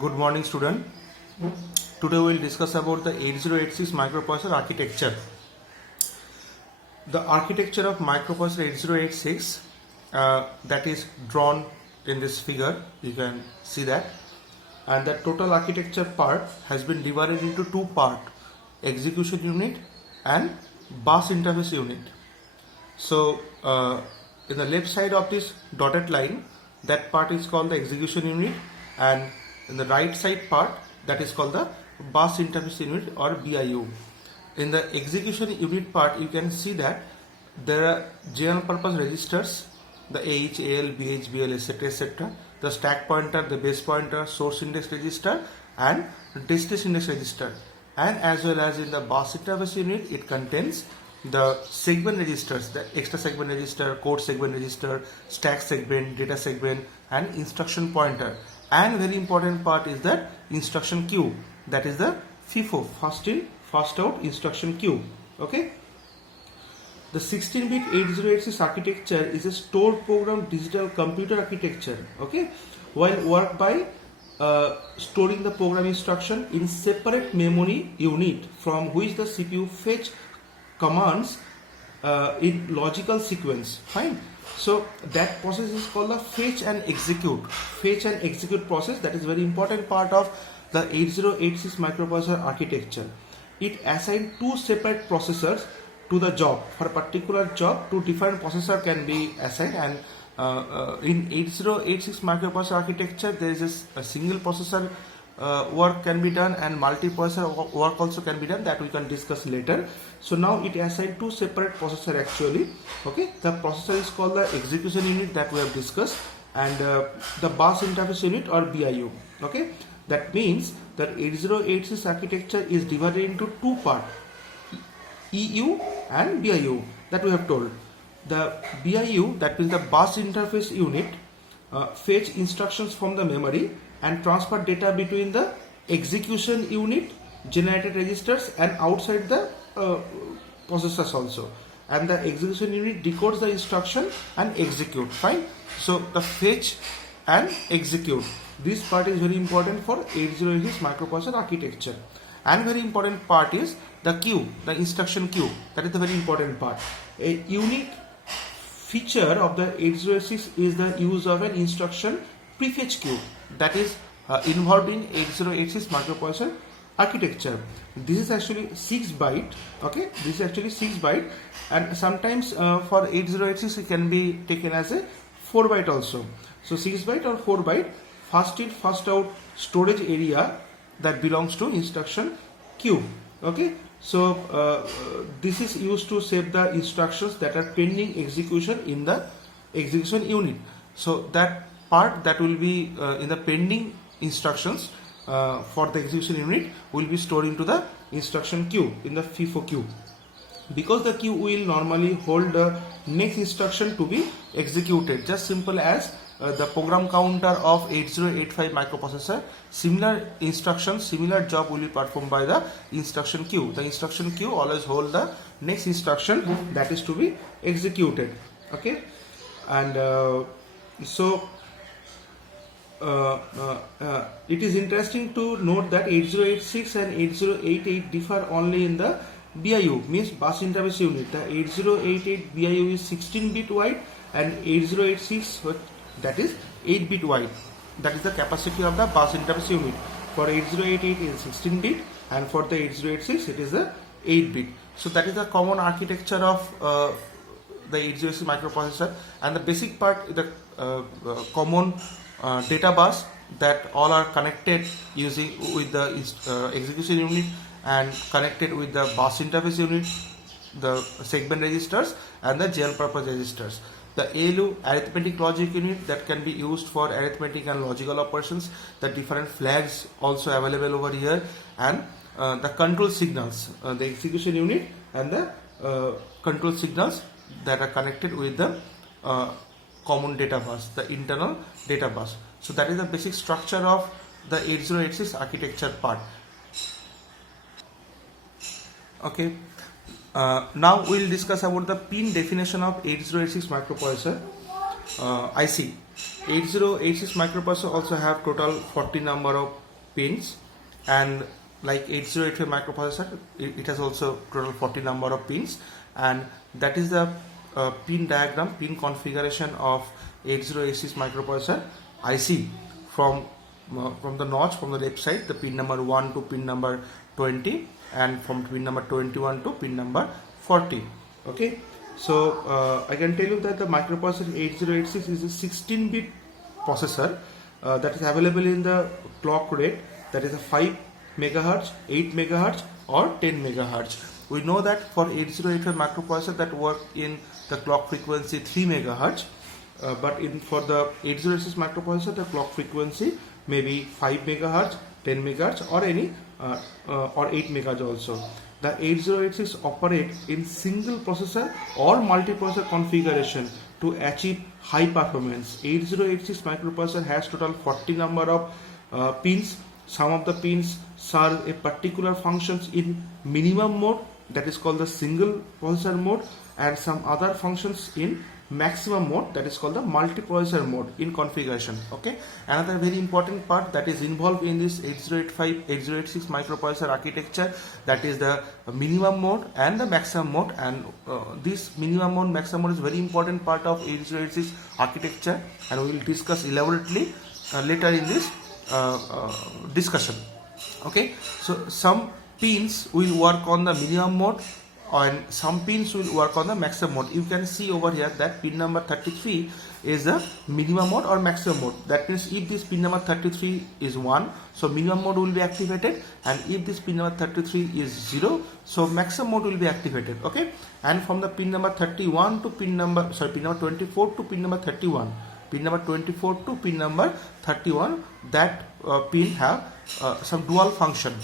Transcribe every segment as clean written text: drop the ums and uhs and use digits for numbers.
Good morning, student. Today we will discuss about the 8086 microprocessor architecture. The architecture of microprocessor 8086 that is drawn in this figure. You can see that, and the total architecture part has been divided into two parts: execution unit and bus interface unit. So in the left side of this dotted line, that part is called the execution unit, and in the right side part, that is called the bus interface unit or BIU. In the execution unit part, you can see that there are general purpose registers, the AH, AL, BH, BL, etc., etc., the stack pointer, the base pointer, source index register, and destination index register. And as well as in the bus interface unit, it contains the segment registers, the extra segment register, code segment register, stack segment, data segment, and instruction pointer. And very important part is that instruction queue, that is the FIFO, first in first out instruction queue. Okay, the 16-bit 8086 architecture is a stored program digital computer architecture. Okay, while work by storing the program instruction in separate memory unit from which the CPU fetch commands in logical sequence. Fine. So that process is called the fetch and execute process. That is very important part of the 8086 microprocessor architecture. It assigns two separate processors to the job. For a particular job, two different processors can be assigned, and in 8086 microprocessor architecture, there is a single processor work can be done, and multi-processor work also can be done, that we can discuss later. So now it assigns two separate processor actually. Okay, the processor is called the execution unit that we have discussed, and the bus interface unit or BIU. Okay, that means that 8086 architecture is divided into two parts, EU and BIU, that we have told. The BIU, that means the bus interface unit, fetch instructions from the memory and transfer data between the execution unit generated registers and outside the processors also. And the execution unit decodes the instruction and execute. Fine. So the fetch and execute, this part is very important for 8086 microprocessor architecture. And very important part is the queue, the instruction queue. That is the very important part. A unique feature of the 8086 is the use of an instruction prefetch queue that is involved in 8086 microprocessor architecture. This is actually 6 byte. Okay, this is actually 6 byte, and sometimes for 8086 it can be taken as a 4 byte also. So 6 byte or 4 byte, first in first out storage area that belongs to instruction queue. Okay, so this is used to save the instructions that are pending execution in the execution unit. So that part that will be in the pending instructions for the execution unit will be stored into the instruction queue in the FIFO queue, because the queue will normally hold the next instruction to be executed, just simple as the program counter of 8085 microprocessor. Similar instructions, similar job will be performed by the instruction queue. The instruction queue always hold the next instruction that is to be executed. Okay, and so it is interesting to note that 8086 and 8088 differ only in the BIU, means bus interface unit. The 8088 BIU is 16-bit wide, and 8086 that is 8-bit wide. That is the capacity of the bus interface unit. For 8088 it is 16-bit, and for the 8086 it is the 8-bit. So that is the common architecture of the 8086 microprocessor, and the basic part, the common data bus, that all are connected using with the execution unit and connected with the bus interface unit, the segment registers, and the general purpose registers. The ALU, arithmetic logic unit, that can be used for arithmetic and logical operations. The different flags also available over here, and the control signals, the execution unit and the control signals that are connected with the common data bus, the internal data bus. So that is the basic structure of the 8086 architecture part. Okay, now we will discuss about the pin definition of 8086 microprocessor IC. 8086 microprocessor also have total 40 number of pins, and like 8085 microprocessor, it has also total 40 number of pins, and that is the pin diagram, pin configuration of 8086 microprocessor IC from the notch from the left side, the pin number 1 to pin number 20, and from pin number 21 to pin number 40. Okay, so I can tell you that the microprocessor 8086 is a 16-bit processor that is available in the clock rate, that is a 5 megahertz, 8 megahertz or 10 megahertz. We know that for 8085 microprocessor that work in the clock frequency 3 megahertz, but for the 8086 microprocessor the clock frequency may be 5 megahertz, 10 megahertz or any or 8 megahertz also. The 8086 operate in single processor or multiprocessor configuration to achieve high performance. 8086 microprocessor has total 40 number of pins. Some of the pins serve a particular functions in minimum mode, that is called the single processor mode, and some other functions in maximum mode, that is called the multiprocessor mode in configuration. Okay, another very important part that is involved in this 8086 microprocessor architecture, that is the minimum mode and the maximum mode, and this minimum mode, maximum mode is very important part of 8086 architecture, and we will discuss elaborately later in this discussion. Okay, so some pins will work on the minimum mode and some pins will work on the maximum mode. You can see over here that pin number 33 is the minimum mode or maximum mode. That means if this pin number 33 is 1, so minimum mode will be activated, and if this pin number 33 is 0, so maximum mode will be activated. Okay, and from the pin number 31 to pin number 24 to pin number 31, pin number 24 to pin number 31, that pin have some dual function.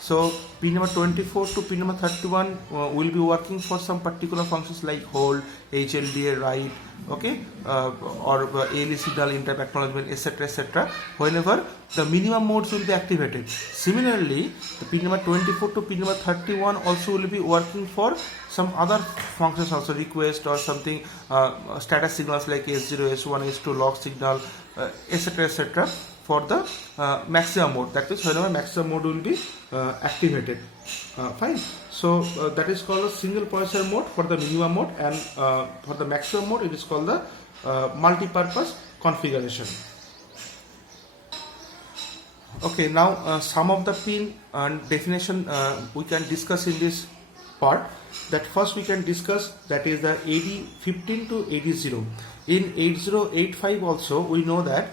So pin number 24 to pin number 31 will be working for some particular functions like hold, HLDA, write, okay, or ALE signal, interrupt acknowledgement, etc., etc. Whenever the minimum modes will be activated. Similarly, the pin number 24 to pin number 31 also will be working for some other functions, also request or something, status signals like S0, S1, S2, log signal, etc., etc. for the maximum mode. That is whenever maximum mode will be activated. Fine. So that is called a single processor mode for the minimum mode, and for the maximum mode it is called the multi-purpose configuration. Okay, now some of the pin and definition we can discuss in this part. That first we can discuss, that is the AD15 to AD0. In 8085 also we know that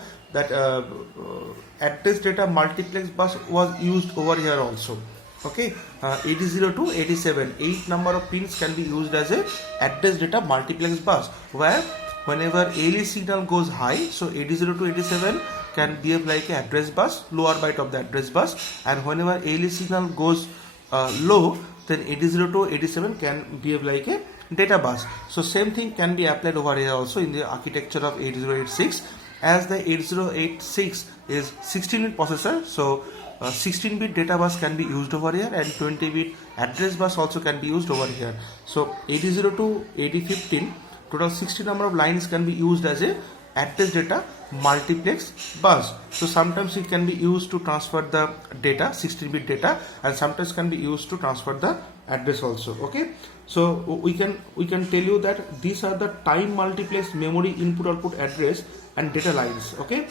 address data multiplex bus was used over here also. Okay, 80 to 87, 8 number of pins can be used as a address data multiplex bus, where whenever ALE signal goes high, so 80 to 87 can behave like an address bus, lower byte of the address bus, and whenever ALE signal goes low, then 80 to 87 can behave like a data bus. So same thing can be applied over here also in the architecture of 8086. As the 8086 is 16-bit processor, so 16-bit data bus can be used over here, and 20-bit address bus also can be used over here. So 80 to 8015, total 60 number of lines can be used as a address data multiplex bus. So sometimes it can be used to transfer the data, 16-bit data, and sometimes can be used to transfer the address also. Okay, so we can tell you that these are the time multiplex memory input output address and data lines. Okay,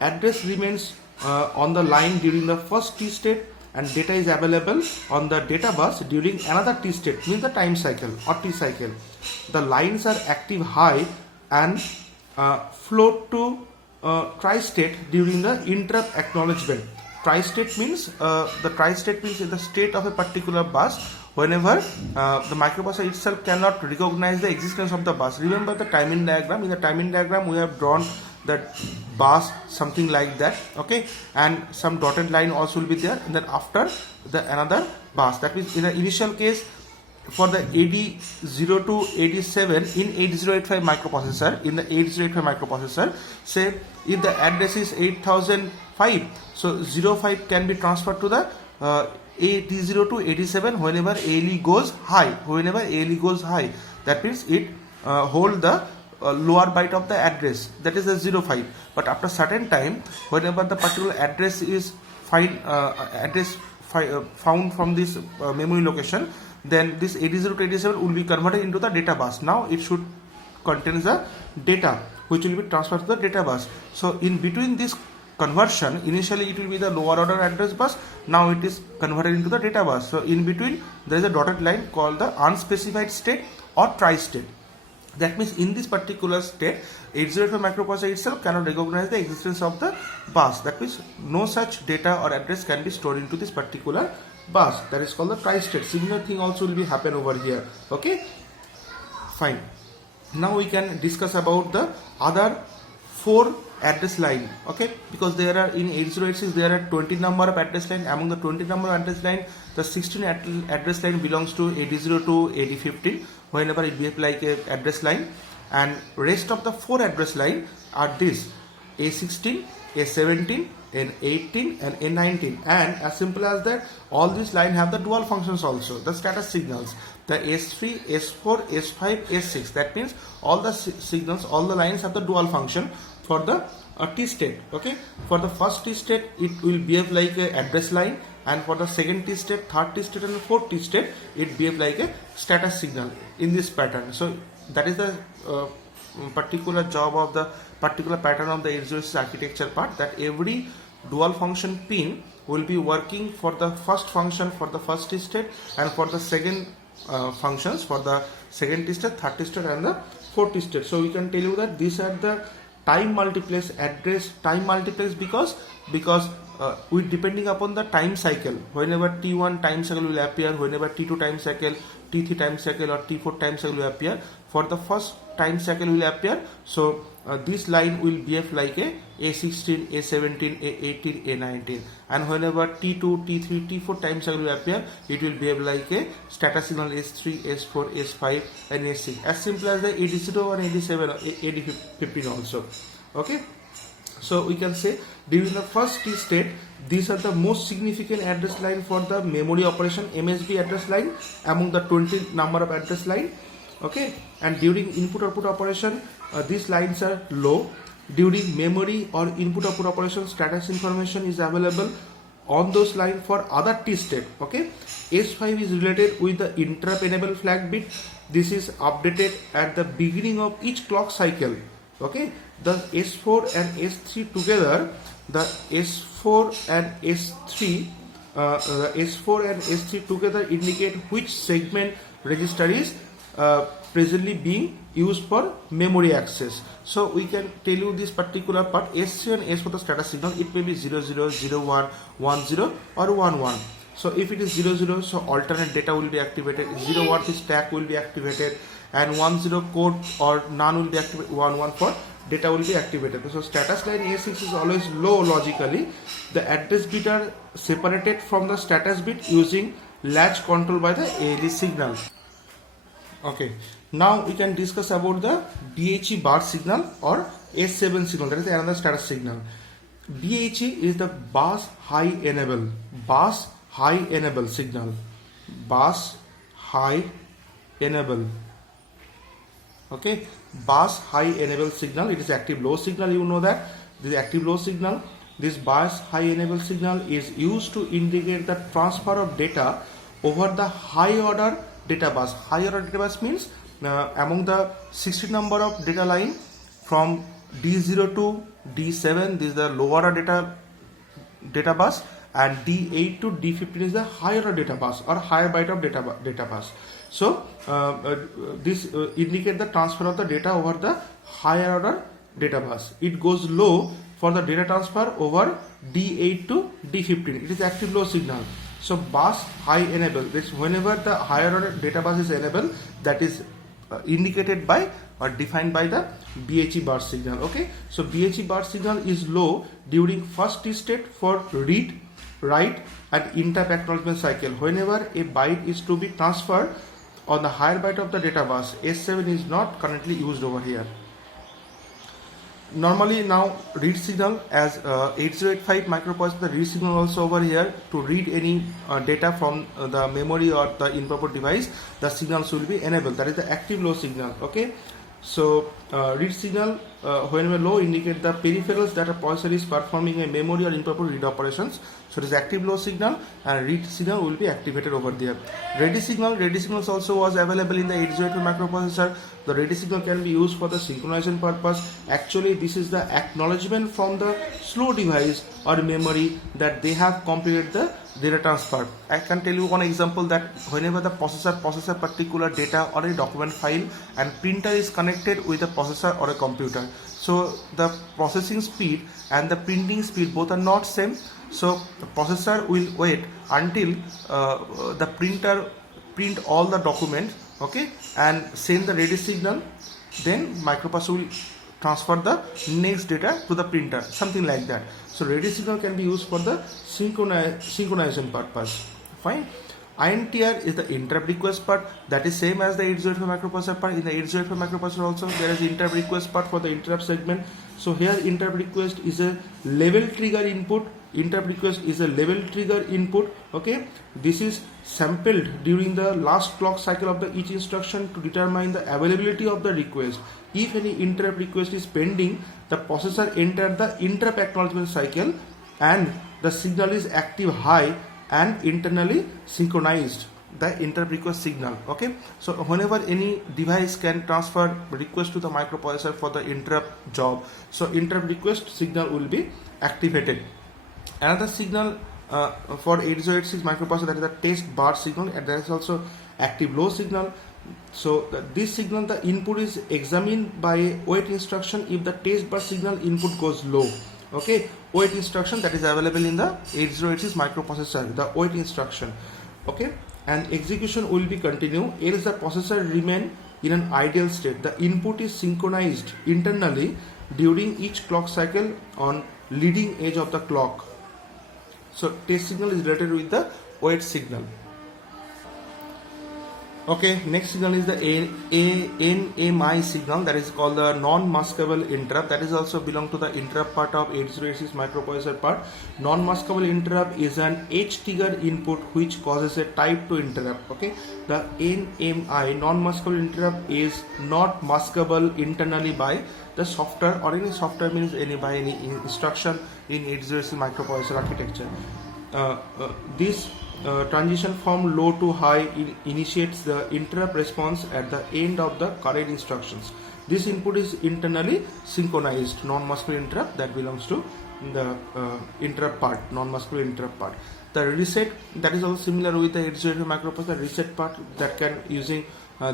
address remains on the line during the first T state, and data is available on the data bus during another T state, means the time cycle or T cycle. The lines are active high and float to tri-state during the interrupt acknowledgement. Tri-state means in the state of a particular bus whenever the microprocessor itself cannot recognize the existence of the bus. Remember the timing diagram. In the timing diagram we have drawn that bus something like that. Okay, and some dotted line also will be there, and then after the another bus. That means in the initial case for the AD0 to AD7 in 8085 microprocessor, say if the address is 8005, so 05 can be transferred to the AD0 to AD7 whenever ALE goes high. That means it hold the lower byte of the address, that is the 05. But after certain time, whenever the particular address is find address found from this memory location, then this 80 to 87 will be converted into the data bus. Now it should contains the data which will be transferred to the data bus. So in between this conversion, initially it will be the lower order address bus, now it is converted into the data bus. So in between there is a dotted line called the unspecified state or tri-state. That means in this particular state, 8085 microprocessor itself cannot recognize the existence of the bus. That means no such data or address can be stored into this particular bus. That is called the tri-state. Similar thing also will be happen over here. Okay, fine. Now we can discuss about the other 4 address line. Okay, because there are in 8086 there are 20 number of address line. Among the 20 number of address line, the 16 address line belongs to 80 to 8015 whenever it behaves like a address line, and rest of the 4 address line are this: A16, A17, N18 and N19. And as simple as that, all these lines have the dual functions also, the status signals, the S3, S4, S5, S6. That means all the signals, all the lines have the dual function for the T state. Okay, for the first T state it will behave like a address line, and for the second T state, third T state and fourth T state it behave like a status signal in this pattern. So that is the particular job of the particular pattern of the 8086 architecture part, that every dual function pin will be working for the first function for the first T state, and for the second functions for the second T state, third T state and the fourth T state. So we can tell you that these are the time multiplex address, time multiplex because with depending upon the time cycle, whenever T1 time cycle will appear, whenever T2 time cycle, T3 time cycle or T4 time cycle will appear, for the first time cycle will appear. So this line will behave like a A16, A17, A18, A19, and whenever T2, T3, T4 time cycle will appear, it will behave like a status signal S3, S4, S5 and S6, as simple as the 80 or 87 or 8015 also. Okay, so we can say during the first T state, these are the most significant address line for the memory operation, MSB address line among the 20 number of address line. Okay, and during input output operation, these lines are low. During memory or input output operation, status information is available on those lines for other T state. Okay, S5 is related with the interrupt enable flag bit. This is updated at the beginning of each clock cycle. Okay, the S4 and S3 together, the S4 and S3 together indicate which segment register is presently being used for memory access. So we can tell you this particular part, S3 and S for the status signal, it may be 00, 01, 10 or 11. So if it is 00, so alternate data will be activated, 01 stack will be activated, and 10 code or none will be activated, 11 for data will be activated. So status line A6 is always low logically. The address bit are separated from the status bit using latch control by the ALE signal. Okay, now we can discuss about the BHE bar signal or S7 signal, that is another status signal. BHE is the bus high enable, bus high enable signal, bus high enable. Okay, bus high enable signal, it is active low signal, you know that this is active low signal. This bus high enable signal is used to indicate the transfer of data over the high order data bus. High order data bus means among the 60 number of data line from D0 to D7, this is the low order data bus, and D8 to D15 is the higher order data bus or higher byte of data bus. So this indicate the transfer of the data over the higher order data bus. It goes low for the data transfer over D8 to D15. It is active low signal. So bus high enable, this whenever the higher order data bus is enabled, that is indicated by or defined by the BHE bar signal. Okay, so BHE bar signal is low during first T state for read, write and interrupt acknowledgement cycle. Whenever a byte is to be transferred on the higher byte of the data bus, S7 is not currently used over here. Normally now read signal, as 8085 microprocessor, the read signal also over here to read any data from the memory or the input device, the signals will be enabled, that is the active low signal. Okay, So read signal whenever low indicate the peripherals that a processor is performing a memory or improper read operations. So it is active low signal and read signal will be activated over there. Ready signals also was available in the 8085 microprocessor. The ready signal can be used for the synchronization purpose. Actually this is the acknowledgement from the slow device or memory that they have completed the data transfer. I can tell you one example that whenever the processor processes a particular data or a document file and printer is connected with a processor or a computer, so the processing speed and the printing speed both are not same. So the processor will wait until the printer print all the documents, okay, and send the ready signal, then microprocessor will transfer the next data to the printer, something like that. So ready signal can be used for the synchronization purpose. Fine. INTR is the interrupt request part, that is same as the 8085 microprocessor part. In the 8085 microprocessor also there is interrupt request part for the interrupt segment. So here interrupt request is a level trigger input. Interrupt request is a level trigger input. Okay, this is sampled during the last clock cycle of the each instruction to determine the availability of the request. If any interrupt request is pending, the processor enters the interrupt acknowledgement cycle and the signal is active high and internally synchronized the interrupt request signal. Okay, so whenever any device can transfer request to the microprocessor for the interrupt job, so interrupt request signal will be activated. Another signal for 8086 microprocessor, that is the test bar signal, and there is also active low signal. So this signal, the input is examined by a wait instruction if the test bar signal input goes low. Okay, wait instruction that is available in the 8086 microprocessor, the wait instruction. Okay, and execution will be continue, else the processor remain in an ideal state. The input is synchronized internally during each clock cycle on leading edge of the clock. So test signal is related with the wait signal. Okay, next signal is the NMI signal, that is called the non-maskable interrupt. That is also belong to the interrupt part of 8086 microprocessor part. Non-maskable interrupt is an edge trigger input which causes a type 2 interrupt. Okay, the NMI non-maskable interrupt is not maskable internally by the software, or any software means by any instruction in 8086 microprocessor architecture. This transition from low to high initiates the interrupt response at the end of the current instructions. This input is internally synchronized. Non-maskable interrupt that belongs to the interrupt part, non-maskable interrupt part. The reset, that is also similar with the 8085 microprocessor. Reset part that can using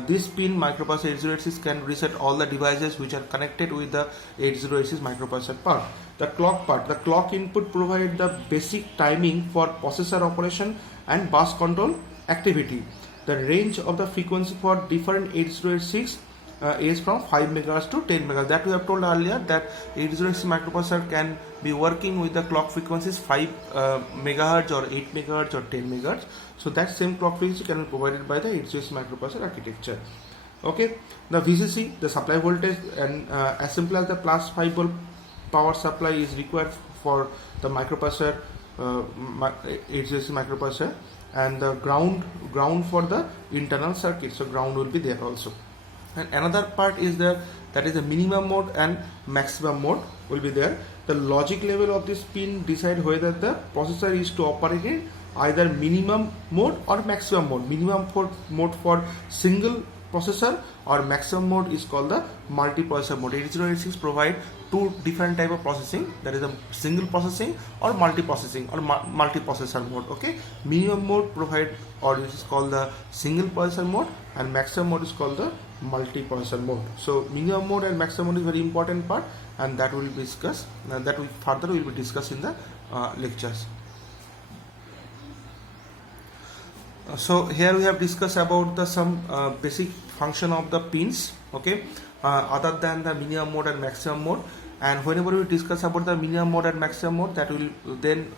this pin microprocessor 8086 can reset all the devices which are connected with the 8086 microprocessor part. The clock part, the clock input provide the basic timing for processor operation and bus control activity. The range of the frequency for different 8086 is from 5 MHz to 10 MHz. That we have told earlier that 8086 microprocessor can be working with the clock frequencies 5 MHz or 8 MHz or 10 MHz. So that same clock frequency can be provided by the 8086 microprocessor architecture. Okay, the VCC, the supply voltage, and as simple as the plus 5 volt power supply is required for the microprocessor, 8086 microprocessor, and the ground for the internal circuit. So ground will be there also. And another part is there, that is the minimum mode and maximum mode will be there. The logic level of this pin decide whether the processor is to operate in either minimum mode or maximum mode. Minimum mode for single processor or maximum mode is called the multi-processor mode. 8086 provide two different type of processing, that is a single processing or multi-processing or multi-processor mode. Okay, minimum mode provide, or it is called the single processor mode, and maximum mode is called the multi-processor mode. So minimum mode and maximum mode is very important part, and that will be discussed, that we further will be discussed in the lectures. So here we have discussed about the some basic function of the pins, okay, other than the minimum mode and maximum mode. And whenever we discuss about the minimum mode and maximum mode, that will then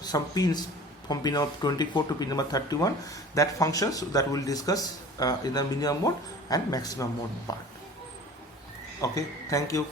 some pins from pin number 24 to pin number 31, that functions that we will discuss in the minimum mode and maximum mode part. Okay, thank you.